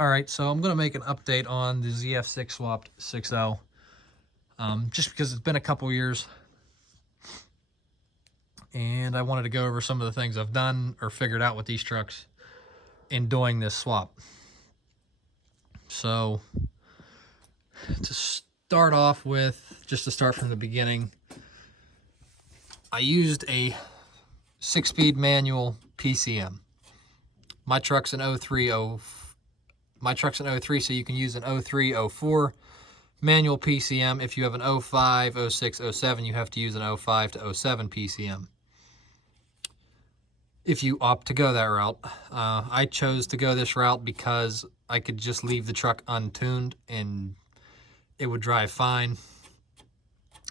All right, so I'm going to make an update on the zf6 swapped 6.0, just because it's been a couple years, and I wanted to go over some of the things I've done or figured out with these trucks in doing this swap. So to start off with, just to start from the beginning, I used a 6-speed manual PCM. My truck's an 03, so you can use an 03, 04 manual PCM. If you have an 05, 06, 07, you have to use an 05 to 07 PCM. If you opt to go that route. I chose to go this route because I could just leave the truck untuned and it would drive fine.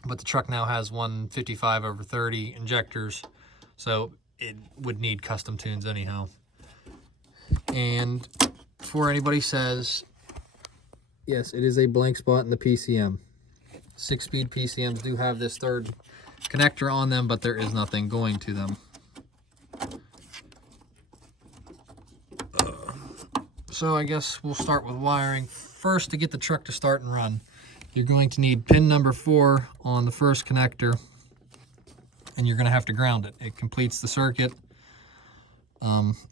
But the truck now has 155/30 injectors, so it would need custom tunes anyhow. And before anybody says, yes, it is a blank spot in the PCM. 6-speed PCMs do have this third connector on them, but there is nothing going to them. So I guess we'll start with wiring. First, to get the truck to start and run, you're going to need pin number 4 on the first connector, and you're going to have to ground it. It completes the circuit.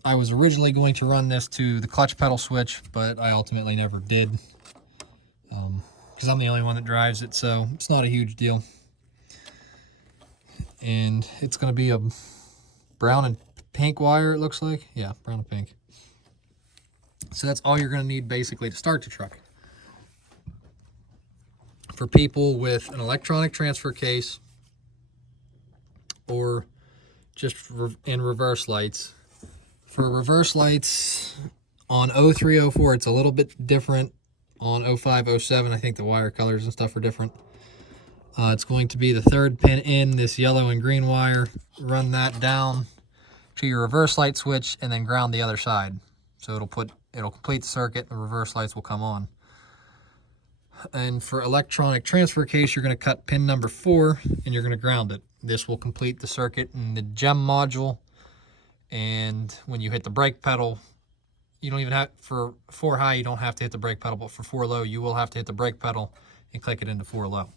I was originally going to run this to the clutch pedal switch, but I ultimately never did, because I'm the only one that drives it, so it's not a huge deal. And it's going to be a brown and pink wire, it looks like. Yeah, brown and pink. So that's all you're going to need basically to start the truck. For people with an electronic transfer case or just in reverse lights. For reverse lights on 03, 04, it's a little bit different. On 05, 07, I think the wire colors and stuff are different. It's going to be the third pin in, this yellow and green wire. Run that down to your reverse light switch and then ground the other side. So it'll complete the circuit and the reverse lights will come on. And for electronic transfer case, you're going to cut pin number 4 and you're going to ground it. This will complete the circuit in the gem module. And when you hit the brake pedal, you don't even have, for 4 high, you don't have to hit the brake pedal, but for 4 low, you will have to hit the brake pedal and click it into 4 low.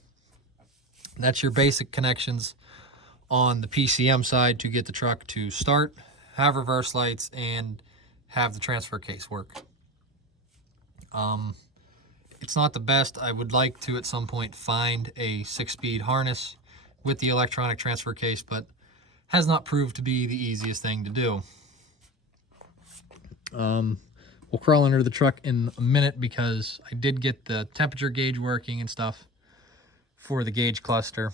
That's your basic connections on the PCM side to get the truck to start, have reverse lights, and have the transfer case work. It's not the best. I would like to at some point find a 6-speed harness with the electronic transfer case, but has not proved to be the easiest thing to do. We'll crawl under the truck in a minute because I did get the temperature gauge working and stuff for the gauge cluster,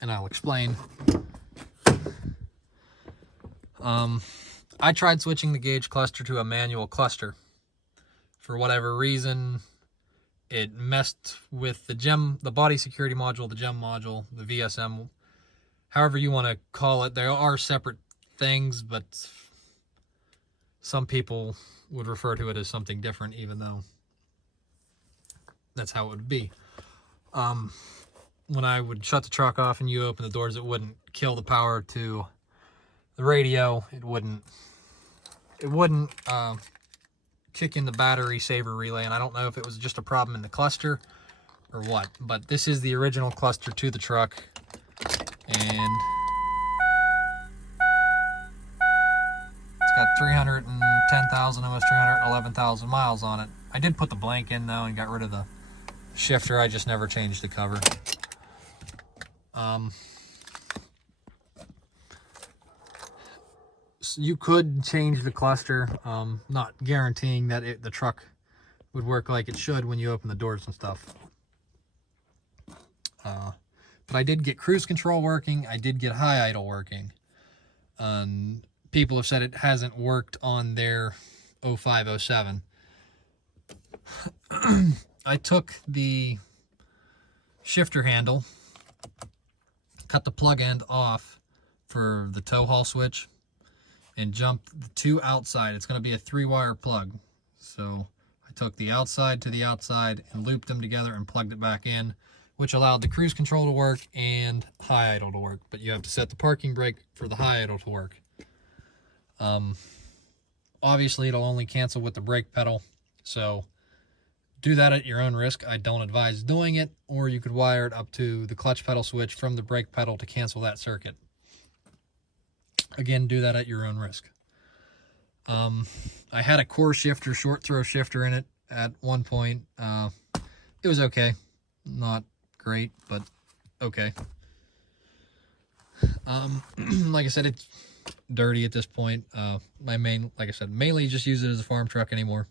and I'll explain. I tried switching the gauge cluster to a manual cluster. For whatever reason, it messed with the body security module, the gem module, the VSM, however you want to call it. They are separate things, but some people would refer to it as something different, even though that's how it would be. When I would shut the truck off and you open the doors, it wouldn't kill the power to the radio. It wouldn't kick in the battery saver relay, and I don't know if it was just a problem in the cluster or what, but this is the original cluster to the truck, and it's got 310,000, almost 311,000 miles on it. I did put the blank in though and got rid of the shifter. I just never changed the cover. You could change the cluster, not guaranteeing that the truck would work like it should when you open the doors and stuff. But I did get cruise control working. I did get high idle working. People have said it hasn't worked on their 05, 07. I took the shifter handle, cut the plug end off for the tow haul switch, and jumped the 2 outside. It's going to be a 3-wire plug. So I took the outside to the outside and looped them together and plugged it back in, which allowed the cruise control to work and high idle to work. But you have to set the parking brake for the high idle to work. Obviously, it'll only cancel with the brake pedal, so do that at your own risk. I don't advise doing it, or you could wire it up to the clutch pedal switch from the brake pedal to cancel that circuit. Again, do that at your own risk. I had a core shifter, short throw shifter in it at one point. It was okay. Not great, but okay. Like I said, it's dirty at this point. Like I said, mainly just use it as a farm truck anymore.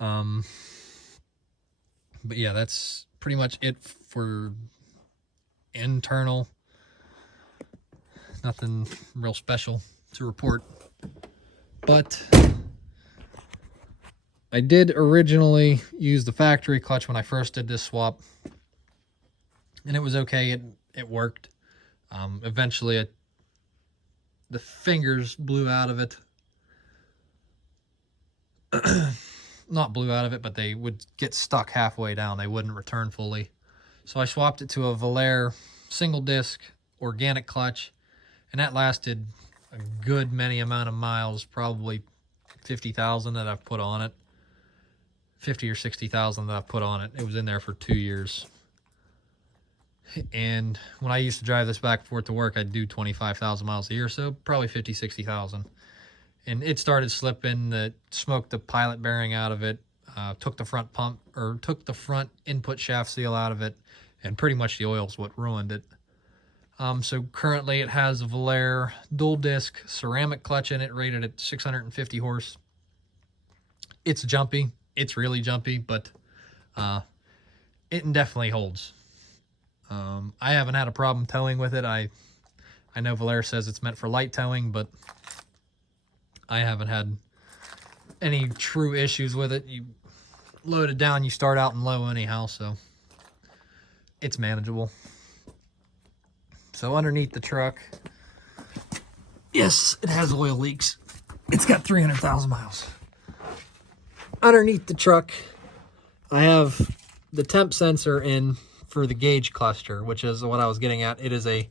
But yeah, that's pretty much it for internal. Nothing real special to report. But I did originally use the factory clutch when I first did this swap, and it was okay. It worked. Eventually, the fingers blew out of it. Not blew out of it, but they would get stuck halfway down. They wouldn't return fully. So I swapped it to a Valère single disc organic clutch, and that lasted a good many amount of miles, probably 50,000 that I've put on it. 50 or 60,000 that I've put on it. It was in there for 2 years. And when I used to drive this back and forth to work, I'd do 25,000 miles a year, so probably 50, 60,000. And it started slipping, smoked the pilot bearing out of it, took the front input shaft seal out of it, and pretty much the oil's what ruined it. So currently it has a Valère dual disc ceramic clutch in it, rated at 650 horse. It's jumpy. It's really jumpy, but it definitely holds. I haven't had a problem towing with it. I know Valère says it's meant for light towing, but I haven't had any true issues with it. You load it down, you start out in low anyhow, so it's manageable. So underneath the truck, yes, it has oil leaks. It's got 300,000 miles. Underneath the truck, I have the temp sensor in for the gauge cluster, which is what I was getting at. It is a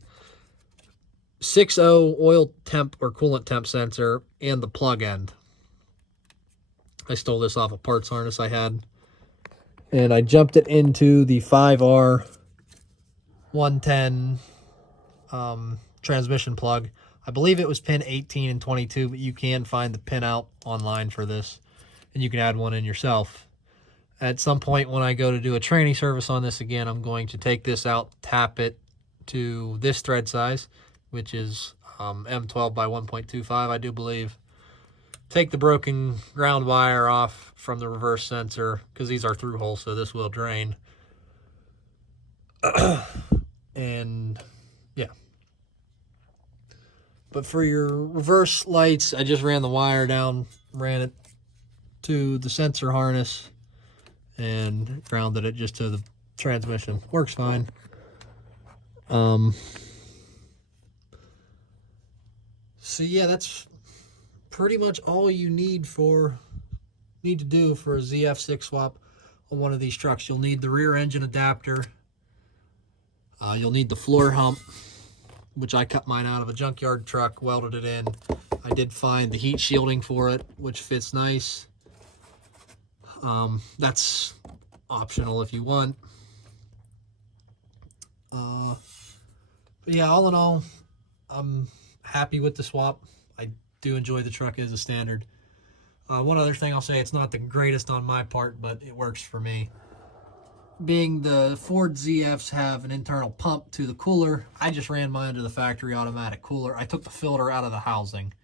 6.0 oil temp or coolant temp sensor and the plug end. I stole this off a parts harness I had, and I jumped it into the 5R 110 transmission plug. I believe it was pin 18 and 22, but you can find the pin out online for this, and you can add one in yourself. At some point when I go to do a training service on this again, I'm going to take this out, tap it to this thread size, which is M12 by 1.25, I do believe. Take the broken ground wire off from the reverse sensor, because these are through holes, so this will drain. And yeah. But for your reverse lights, I just ran the wire down, ran it to the sensor harness, and grounded it just to the transmission. Works fine. So yeah, that's pretty much all you need to do for a ZF6 swap on one of these trucks. You'll need the rear engine adapter. You'll need the floor hump, which I cut mine out of a junkyard truck, welded it in. I did find the heat shielding for it, which fits nice. That's optional if you want. But yeah, all in all, I'm happy with the swap. I do enjoy the truck as a standard. One other thing I'll say, it's not the greatest on my part, but it works for me. Being the Ford ZFs have an internal pump to the cooler, I just ran mine to the factory automatic cooler. I took the filter out of the housing,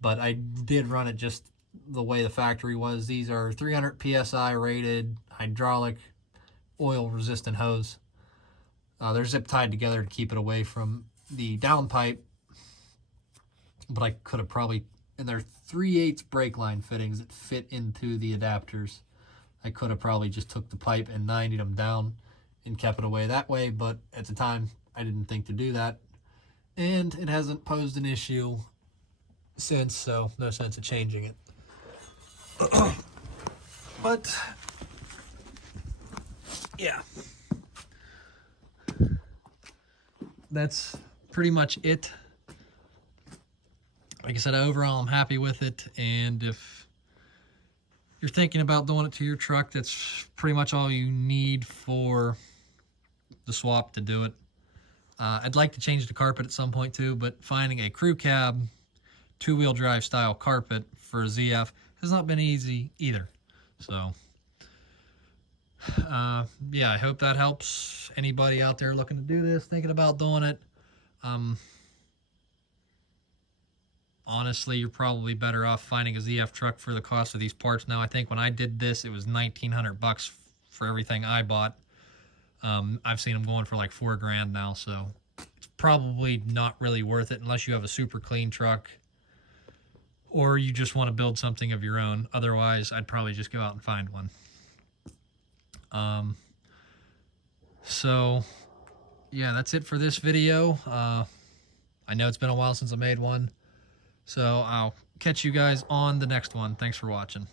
but I did run it just the way the factory was. These are 300 PSI rated hydraulic oil resistant hose. They're zip tied together to keep it away from the downpipe, but I could have probably, and they're 3/8 brake line fittings that fit into the adapters. I could have probably just took the pipe and 90'd them down and kept it away that way, but at the time I didn't think to do that, and it hasn't posed an issue since, so no sense of changing it. But yeah, that's pretty much it. like I said, overall I'm happy with it. And if you're thinking about doing it to your truck, that's pretty much all you need for the swap to do it. I'd like to change the carpet at some point too, but finding a crew cab, two-wheel drive style carpet for a ZF has not been easy either. So, yeah, I hope that helps anybody out there looking to do this, thinking about doing it. Honestly, you're probably better off finding a ZF truck for the cost of these parts now. I think when I did this, it was $1,900 for everything I bought. I've seen them going for like $4,000 now, so it's probably not really worth it unless you have a super clean truck or you just want to build something of your own. Otherwise, I'd probably just go out and find one. So yeah, that's it for this video. I know it's been a while since I made one, so I'll catch you guys on the next one. Thanks for watching.